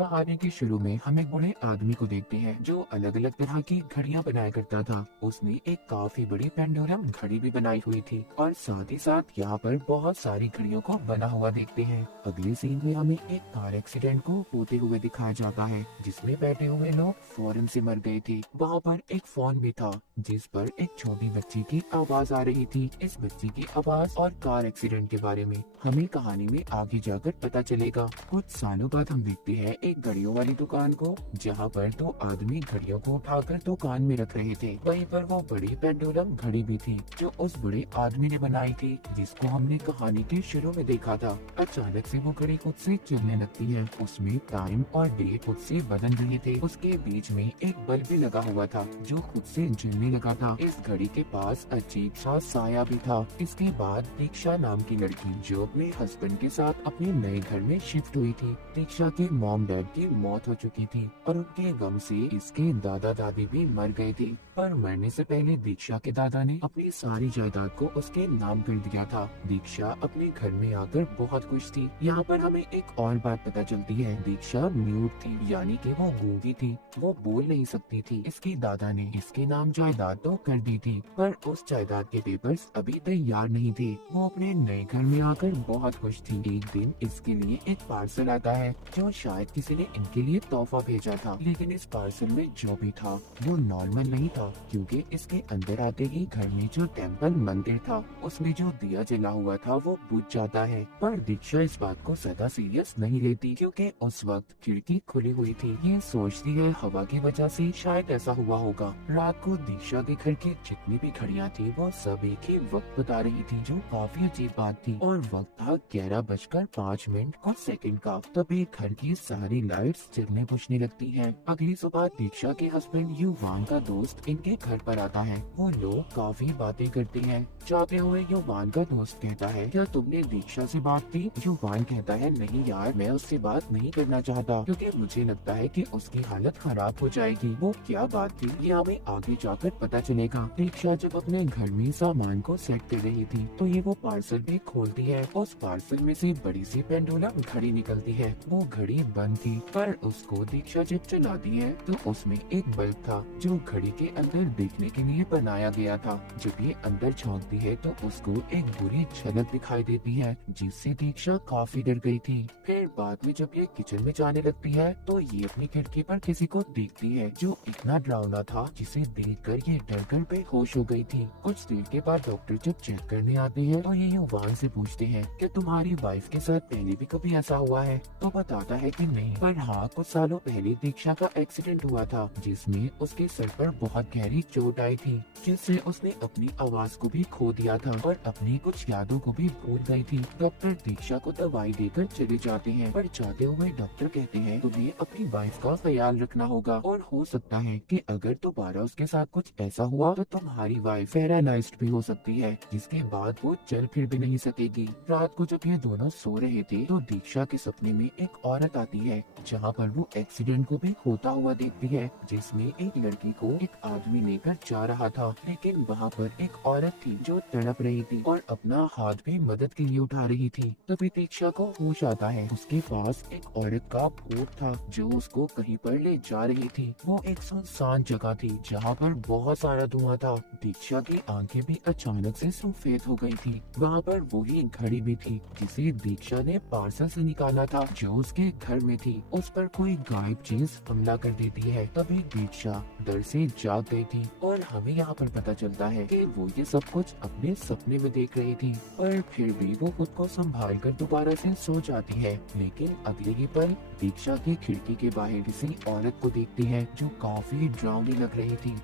कहानी के शुरू में हम एक बूढ़े आदमी को देखते हैं जो अलग अलग तरह की घड़ियां बनाया करता था। उसने एक काफी बड़ी पेंडुलम घड़ी भी बनाई हुई थी और साथ ही साथ यहाँ पर बहुत सारी घड़ियों को बना हुआ देखते हैं। अगले सीन में हमें एक कार एक्सीडेंट को होते हुए दिखाया जाता है जिसमें बैठे हुए लोग फौरन से मर गए थे। वहाँ पर एक फोन भी था जिस पर एक छोटी बच्ची की आवाज आ रही थी। इस बच्ची की आवाज और कार एक्सीडेंट के बारे में हमें कहानी में आगे जाकर पता चलेगा। कुछ सालों बाद हम देखते हैं एक घड़ियों वाली दुकान को जहाँ पर दो आदमी घड़ियों को उठाकर दुकान में रख रहे थे। वहीं पर वो बड़ी पेंडुलम घड़ी भी थी जो उस बड़े आदमी ने बनाई थी जिसको हमने कहानी के शुरू में देखा था। अचानक से वो घड़ी खुद से चलने लगती है। उसमें टाइम और डेट खुद से बदल रहे थे। उसके बीच में एक बल्ब भी लगा हुआ था जो खुद से जलने लगा था। इस घड़ी के पास अजीब सा साया भी था। इसके बाद दीक्षा नाम की लड़की जो अपने हस्बैंड के साथ अपने नए घर में शिफ्ट हुई थी। दीक्षा के मॉम डैड की मौत हो चुकी थी और उनके गम से इसके दादा दादी भी मर गए थे। पर मरने से पहले दीक्षा के दादा ने अपनी सारी जायदाद को उसके नाम कर दिया था। दीक्षा अपने घर में आकर बहुत खुश थी। यहाँ पर हमें एक और बात पता चलती है। दीक्षा म्यूट थी यानी कि वो गूंगी थी, वो बोल नहीं सकती थी। इसके दादा ने इसके नाम जायदाद तो कर दी थी पर उस जायदाद के पेपर्स अभी तैयार नहीं थे। वो अपने नए घर में आकर बहुत खुश थी। एक दिन इसके लिए एक पार्सल आता है जो शायद किसी ने इनके लिए तोहफा भेजा था, लेकिन इस पार्सल में जो भी था वो नॉर्मल नहीं था क्योंकि इसके अंदर आते ही घर में जो टेम्पल मंदिर था उसमें जो दिया जला हुआ था वो बुझ जाता है। पर दीक्षा इस बात को ज्यादा सीरियस नहीं लेती क्योंकि उस वक्त खिड़की खुली हुई थी। ये सोचती है हवा की वजह से शायद ऐसा हुआ होगा। रात को दीक्षा के घर की जितनी भी घड़ियां थी वो सब एक ही वक्त बता रही थी जो काफी अजीब बात थी और वक्त था 11:05 कुछ सेकंड का। तभी घर की सारी लाइट्स जलने बुझने लगती हैं। अगली सुबह दीक्षा के हस्बैंड युवान का दोस्त इनके घर पर आता है। वो लोग काफी बातें करते हैं। जाते हुए युवान का दोस्त कहता है क्या तुमने दीक्षा से बात की? युवान कहता है नहीं यार, मैं उससे बात नहीं करना चाहता क्योंकि मुझे लगता है कि उसकी हालत खराब हो जाएगी। वो क्या बात थी ये हमें आगे जाकर पता चलेगा। दीक्षा जब अपने घर में सामान को सेट कर रही थी तो ये वो पार्सल भी खोलती है। उस पार्सल में से बड़ी सी पेंडुलम घड़ी निकलती है। वो घड़ी बंद थी पर उसको दीक्षा जब चलाती है तो उसमें एक बल्ब था जो घड़ी के अंदर देखने के लिए बनाया गया था। जब ये अंदर झांकती है तो उसको एक बुरी झलक दिखाई देती है जिससे दीक्षा काफी डर गई थी। फिर बाद में जब ये किचन में जाने लगती है तो ये अपनी खिड़की पर किसी को देखती है जो इतना डरावना था जिसे देखकर ये डरकर बेहोश हो गई थी। कुछ देर के बाद डॉक्टर जब चेक करने आते हैं तो ये युवान से पूछते हैं कि तुम्हारी वाइफ के साथ पहले भी कभी ऐसा हुआ है? तो बताता है कि नहीं, पर हाँ कुछ सालों पहले दीक्षा का एक्सीडेंट हुआ था जिसमें उसके सर पर बहुत गहरी चोट आई थी जिससे उसने अपनी आवाज को भी खो दिया था और अपनी कुछ यादों को भी भूल गई थी। डॉक्टर दीक्षा को दवाई देकर चले जाते हैं पर जाते हुए डॉक्टर कहते हैं तुम्हें अपनी वाइफ का ख्याल रखना होगा और हो सकता है कि अगर दोबारा उसके साथ कुछ ऐसा हुआ तो तुम्हारी वाइफ पैरालाइज्ड भी हो सकती है जिसके बाद वो चल फिर भी नहीं सकेगी। रात को जब ये दोनों सो रहे थे तो दीक्षा के सपने में एक औरत आती है जहाँ पर वो एक्सीडेंट को भी होता हुआ देखती है जिसमें एक लड़की को एक आदमी लेकर जा रहा था, लेकिन वहाँ पर एक औरत थी जो तड़प रही थी और अपना हाथ भी मदद के लिए उठा रही थी। तभी दीक्षा को होश आता है। उसके पास एक औरत का भूत था जो उसको कहीं पर ले जा रही थी। वो एक सुनसान जगह थी जहाँ पर बहुत सारा धुआं था। दीक्षा की आंखें भी अचानक से सफेद हो गई थी। वहाँ पर वही घड़ी भी थी जिसे दीक्षा ने पार्सल से निकाला था जो उसके घर में थी। उस पर कोई गायब चीज हमला कर देती है। तभी दीक्षा डर से जाग गई थी और हमें यहाँ पर पता चलता है कि वो ये सब कुछ अपने सपने में देख रही थी, पर फिर भी वो खुद को संभाल कर दोबारा से सो जाती है। लेकिन अगले ही पल दीक्षा की खिड़की के बाहर किसी औरत को देखती है जो काफी डरावनी लग रही थी।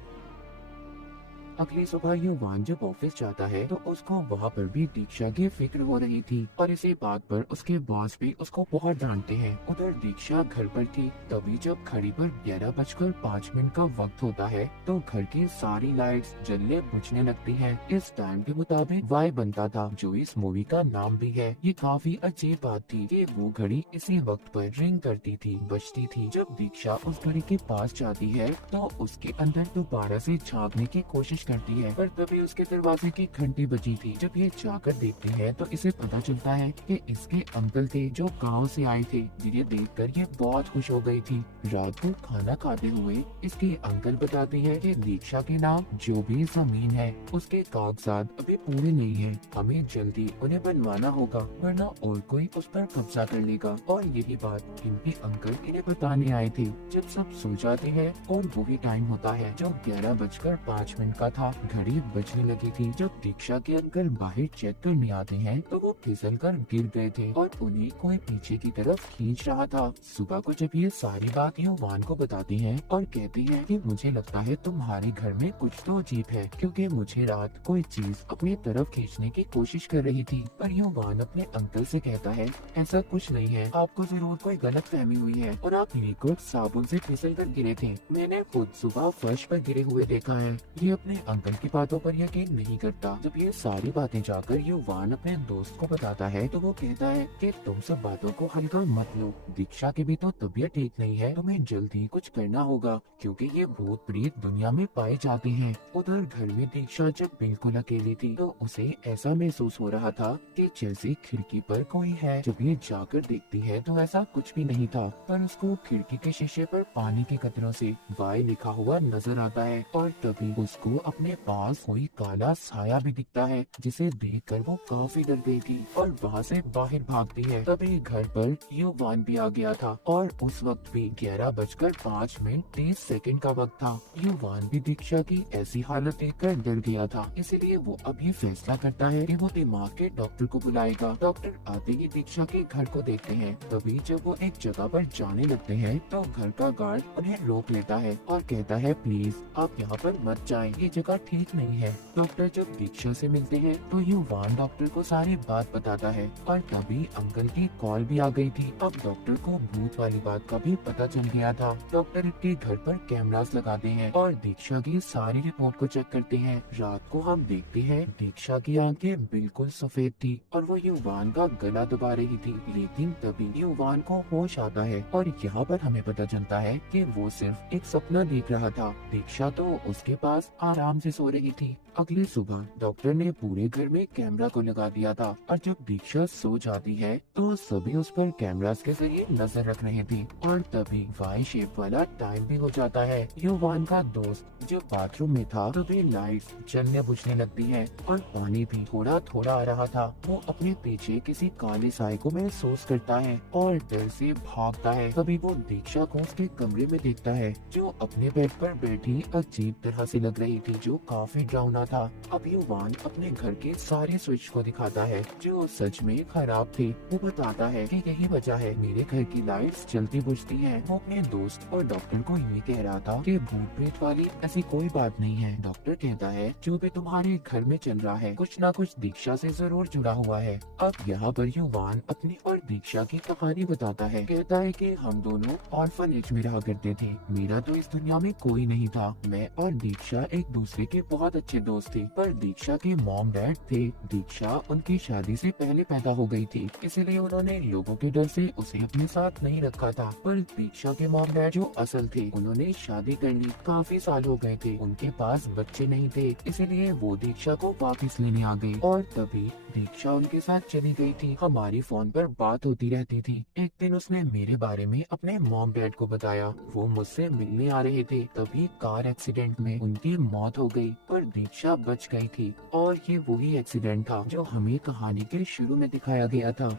अगली सुबह युवान जब ऑफिस जाता है तो उसको वहाँ पर भी दीक्षा की फिक्र हो रही थी और इसी बात पर उसके बॉस भी उसको बहुत डांटते हैं। उधर दीक्षा घर पर थी। तभी जब घड़ी पर 11:05 का वक्त होता है तो घर की सारी लाइट्स जलने बुझने लगती हैं। इस टाइम के मुताबिक वाई बनता था जो इस मूवी का नाम भी है। ये काफी अजीब बात थी कि वो घड़ी इसी वक्त पर रिंग करती थी, बजती थी। जब दीक्षा उस घड़ी के पास जाती है तो उसके अंदर दोबारा से झांकने की कोशिश करती है, पर तभी उसके दरवाजे की घंटी बजी थी। जब ये जाकर देखती है तो इसे पता चलता है कि इसके अंकल थे जो गांव से आए थे, जिन्हें देखकर ये बहुत खुश हो गई थी। रात को खाना खाते हुए इसके अंकल बताते हैं कि दीक्षा के नाम जो भी जमीन है उसके कागजात अभी पूरे नहीं है, हमें जल्दी उन्हें बनवाना होगा वरना और कोई उस पर कब्जा कर लेगा। और यही बात इनके अंकल इन्हें बताने आए थे। जब सब सो जाते हैं और वही टाइम होता है जो 11:05 का था। घड़ी बजने लगी थी जब दीक्षा के अंकल बाहर चेक करने आते हैं तो वो फिसल कर गिर गए थे और उन्हें कोई पीछे की तरफ खींच रहा था। सुबह को जब ये सारी बात युवान को बताती हैं और कहती है कि मुझे लगता है तुम्हारे घर में कुछ तो अजीब है, क्योंकि मुझे रात कोई चीज अपनी तरफ खींचने की कोशिश कर रही थी। पर युवान अपने अंकल से कहता है ऐसा कुछ नहीं है, आपको जरूर कोई गलत फहमी हुई है और आप लिक्विड साबुन से फिसल कर गिरे थे। मैंने खुद सुबह फर्श पर गिरे हुए देखा है। ये अपने अंकल की बातों पर यकीन नहीं करता। जब ये सारी बातें जाकर युवान अपने दोस्त को बताता है तो वो कहता है कि तुम सब बातों को हल्का मत लो, दीक्षा की भी तो तबीयत ठीक नहीं है, तुम्हें जल्दी कुछ करना होगा क्योंकि ये भूत प्रेत दुनिया में पाए जाते हैं। उधर घर में दीक्षा जब बिल्कुल अकेली थी तो उसे ऐसा महसूस हो रहा था कि जैसे खिड़की पर कोई है। जब ये जाकर देखती है तो ऐसा कुछ भी नहीं था, पर उसको खिड़की के शीशे पर पानी के कतरों से वाई लिखा हुआ नजर आता है और तभी उसको अपने पास कोई काला साया भी दिखता है, जिसे देखकर वो काफी डर गई थी और वहाँ से बाहर भागती है। तभी घर पर युवान भी आ गया था और उस वक्त भी 11:05 का वक्त था। युवान भी दीक्षा की ऐसी हालत देखकर डर गया था, इसलिए वो अभी फैसला करता है कि वो दिमाग के डॉक्टर को बुलाएगा। डॉक्टर आते ही दीक्षा के घर को देखते हैं। तभी जब वो एक जगह पर जाने लगते हैं तो घर का गार्ड उन्हें रोक लेता है और कहता है प्लीज आप यहाँ पर मत जाएं, ये जगह ठीक नहीं है। डॉक्टर जब दीक्षा से मिलते हैं तो युवान डॉक्टर को सारी बात बताता है और तभी अंकल की कॉल भी आ गई थी। अब डॉक्टर को भूत वाली बात का भी पता चल गया था। डॉक्टर के घर पर कैमरास लगाते हैं और दीक्षा की सारी रिपोर्ट को चेक करते हैं। रात को हम देखते हैं दीक्षा की आंखें बिल्कुल सफेद थी और वो युवान का गला दबा रही थी, लेकिन तभी युवान को होश आता है और यहाँ पर हमें पता चलता है कि वो सिर्फ एक सपना देख रहा था। दीक्षा तो उसके पास आराम से सो रही थी। अगली सुबह डॉक्टर ने पूरे घर में कैमरा को लगा दिया था और जब दीक्षा सो जाती है तो सभी उस पर कैमरास के जरिए नजर रख रहे थे और तभी वाई शेप वाला टाइम भी हो जाता है। युवान का दोस्त जब बाथरूम में था तभी लाइट्स जलने बुझने लगती है और पानी भी थोड़ा थोड़ा आ रहा था। वो अपने पीछे किसी काले साए को महसूस करता है और डर से भागता है। तभी वो दीक्षा को उसके कमरे में देखता है जो अपने बेड पर बैठी अजीब तरह से लग रही थी, जो काफी डरावना था। अब युवान अपने घर के सारे स्विच को दिखाता है जो सच में खराब थे। वो बताता है कि यही वजह है मेरे घर की लाइट्स जलती बुझती है। वो अपने दोस्त और डॉक्टर को ये कह रहा था कि भूत प्रेत वाली ऐसी कोई बात नहीं है। डॉक्टर कहता है जो भी तुम्हारे घर में चल रहा है कुछ न कुछ दीक्षा से जरूर जुड़ा हुआ है। अब यहाँ पर युवान अपनी और दीक्षा की कहानी बताता है। कहता है कि हम दोनों ऑर्फनेज में रहा करते थे। मेरा तो इस दुनिया में कोई नहीं था। मैं और दीक्षा एक दूसरे के बहुत अच्छे दोस्त थे, पर दीक्षा के मॉम डैड थे। दीक्षा उनकी शादी से पहले पैदा हो गई थी, इसलिए उन्होंने लोगों के डर से उसे अपने साथ नहीं रखा था। पर दीक्षा के मॉम डैड जो असल थे उन्होंने शादी कर ली। काफी साल हो गए थे, उनके पास बच्चे नहीं थे, इसलिए वो दीक्षा को वापस लेने आ गए और तभी दीक्षा उनके साथ चली गई थी। हमारी फोन पर बात होती रहती थी। एक दिन उसने मेरे बारे में अपने मॉम डैड को बताया। वो मुझसे मिलने आ रहे थे, तभी कार एक्सीडेंट में उनकी मौत हो गई, पर दीक्षा बच गई थी। और ये वही एक्सीडेंट था जो हमें कहानी के शुरू में दिखाया गया था।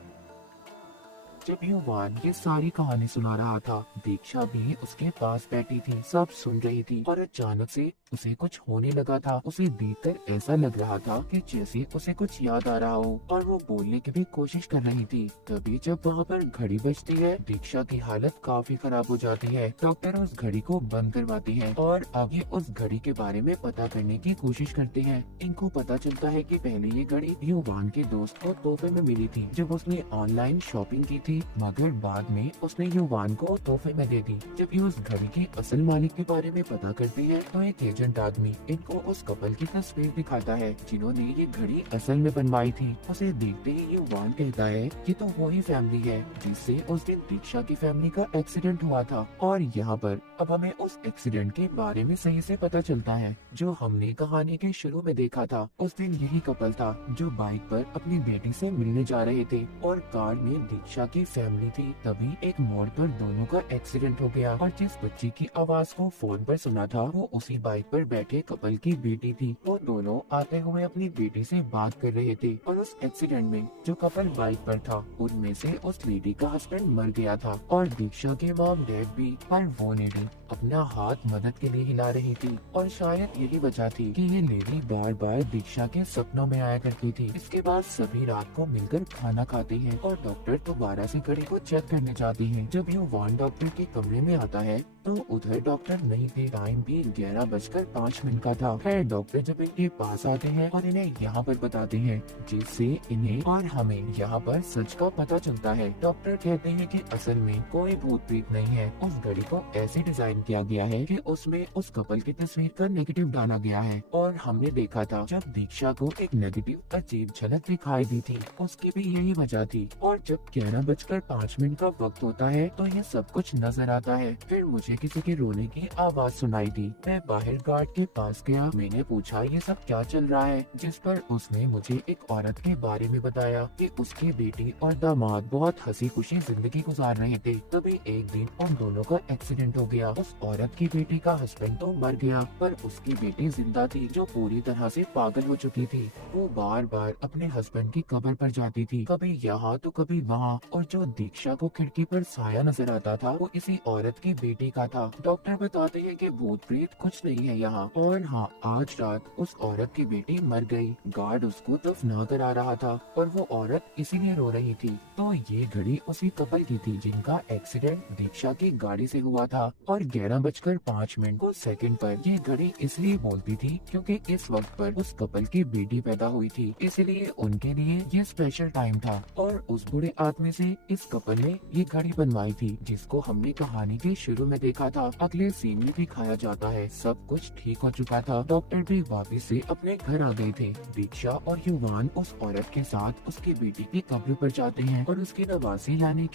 जब युवान ये सारी कहानी सुना रहा था, दीक्षा भी उसके पास बैठी थी, सब सुन रही थी और अचानक से उसे कुछ होने लगा था। उसे देखकर ऐसा लग रहा था कि जैसे उसे कुछ याद आ रहा हो और वो बोलने की भी कोशिश कर रही थी। तभी जब वहाँ पर घड़ी बजती है, दीक्षा की हालत काफी खराब हो जाती है। डॉक्टर उस घड़ी को बंद करवाते हैं और आगे उस घड़ी के बारे में पता करने की कोशिश करते हैं। इनको पता चलता है कि पहले ये घड़ी युवान के दोस्त को तोहफे में मिली थी जब उसने ऑनलाइन शॉपिंग की थी। थी, मगर बाद में उसने युवान को तोहफे में दे दी। जब ये उस घड़ी के असल मालिक के बारे में पता करते हैं तो एक एजेंट आदमी इनको उस कपल की तस्वीर दिखाता है जिन्होंने ये घड़ी असल में बनवाई थी। उसे देखते ही युवान कहता है ये तो वही फैमिली है जिससे उस दिन दीक्षा की फैमिली का एक्सीडेंट हुआ था। और यहाँ पर अब हमें उस एक्सीडेंट के बारे में सही से पता चलता है जो हमने कहानी के शुरू में देखा था। उस दिन यही कपल था जो बाइक पर अपनी बेटी से मिलने जा रहे थे और कार में दीक्षा की फैमिली थी। तभी एक मोड़ पर दोनों का एक्सीडेंट हो गया और जिस बच्ची की आवाज को फोन पर सुना था वो उसी बाइक पर बैठे कपल की बेटी थी। वो दोनों आते हुए अपनी बेटी से बात कर रहे थे और उस एक्सीडेंट में जो कपल बाइक पर था उनमें से उस लेडी का हस्बैंड मर गया था और दीक्षा के मॉम डैड भी। पर वो लेडी अपना हाथ मदद के लिए हिला रही थी और शायद यही वजह थी कि ये लेडी बार बार दीक्षा के सपनों में आया करती थी। इसके बाद सभी रात को मिलकर खाना खाते हैं और डॉक्टर दोबारा से घड़ी को चेक करने जाती है। जब युवान डॉक्टर के कमरे में आता है तो उधर डॉक्टर नहीं थे। टाइम भी 11:05 का था। खैर डॉक्टर जब इनके पास आते हैं और इन्हें यहाँ पर बताते हैं जिससे इन्हें और हमें यहाँ पर सच का पता चलता है। डॉक्टर कहते हैं कि असल में कोई भूत प्रेत नहीं है। उस घड़ी को ऐसे डिजाइन किया गया है कि उसमें उस कपल की तस्वीर का नेगेटिव डाला गया है और हमने देखा था जब दीक्षा को एक नेगेटिव अजीब झलक दिखाई दी थी उसकी भी यही वजह थी। और जब 11:05 का वक्त होता है तो ये सब कुछ नजर आता है। फिर मुझे किसी के रोने की आवाज सुनाई दी। मैं बाहर गार्ड के पास गया। मैंने पूछा ये सब क्या चल रहा है, जिस पर उसने मुझे एक औरत के बारे में बताया कि उसकी बेटी और दामाद बहुत हंसी खुशी जिंदगी गुजार रहे थे। तभी एक दिन उन दोनों का एक्सीडेंट हो गया। उस औरत की बेटी का हस्बैंड तो मर गया पर उसकी बेटी जिंदा थी जो पूरी तरह से पागल हो चुकी थी। वो बार बार अपने हस्बैंड की कब्र पर जाती थी, कभी यहाँ तो कभी वहाँ। और जो दीक्षा को खिड़की पर साया नजर आता था वो इसी औरत की बेटी का था। डॉक्टर बताते हैं कि भूत प्रेत कुछ नहीं है यहाँ। और हाँ, आज रात उस औरत की बेटी मर गई। गार्ड उसको दफना कर आ रहा था और वो औरत इसीलिए रो रही थी। तो ये घड़ी उसी कपल की थी जिनका एक्सीडेंट दीक्षा की गाड़ी से हुआ था। और 11:05 को सेकंड पर ये घड़ी इसलिए बोलती थी क्योंकि इस वक्त पर उस कपल की बेटी पैदा हुई थी, इसलिए उनके लिए ये स्पेशल टाइम था। और उस बुरे आदमी से इस कपल ने ये घड़ी बनवाई थी जिसको हमने कहानी के शुरू में देखा था। अगले सीन में दिखाया जाता है सब कुछ ठीक हो चुका था। डॉक्टर भी वापिस से अपने घर आ गए थे। दीक्षा और युवान उस औरत के साथ उसकी बेटी की कब्र पर जाते हैं और उसकी नवासी यानी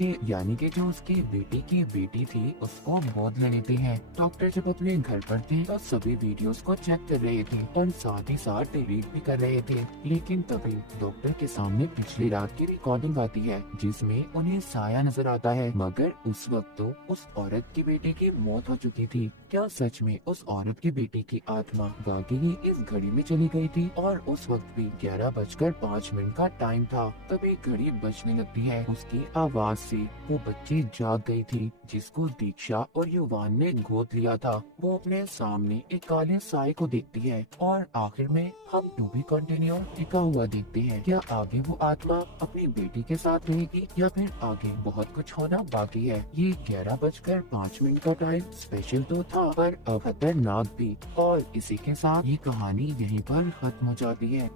कि जो उसकी बेटी की बेटी थी उसको गोद ले लेते हैं। डॉक्टर जब अपने घर पर थे तो सभी वीडियोस को चेक कर रहे थे और साथ ही साथ डिलीट भी कर रहे थे। लेकिन तभी डॉक्टर के सामने पिछली रात की रिकॉर्डिंग आती है जिसमें उन्हें साया नजर आता है, मगर उस वक्त तो उस औरत की बेटी की मौत हो चुकी थी। क्या सच में उस औरत की बेटी की आत्मा वाकई ही इस घड़ी में चली गई थी? और उस वक्त भी 11:05 का टाइम था। तभी घड़ी बजने लगती है। उसकी आवाज से वो बच्ची जाग गई थी जिसको दीक्षा और युवान ने गोद लिया था। वो अपने सामने एक काले साए को देखती है और आखिर में हम टू बी कंटिन्यू लिखा हुआ देखते हैं। क्या आगे वो आत्मा अपनी बेटी के साथ रहेगी या फिर आगे बहुत कुछ होना बाकी है? ये 11:05 का टाइम स्पेशल तो था पर अब खतरनाक भी। और इसी के साथ ये कहानी यहीं पर खत्म हो जाती है।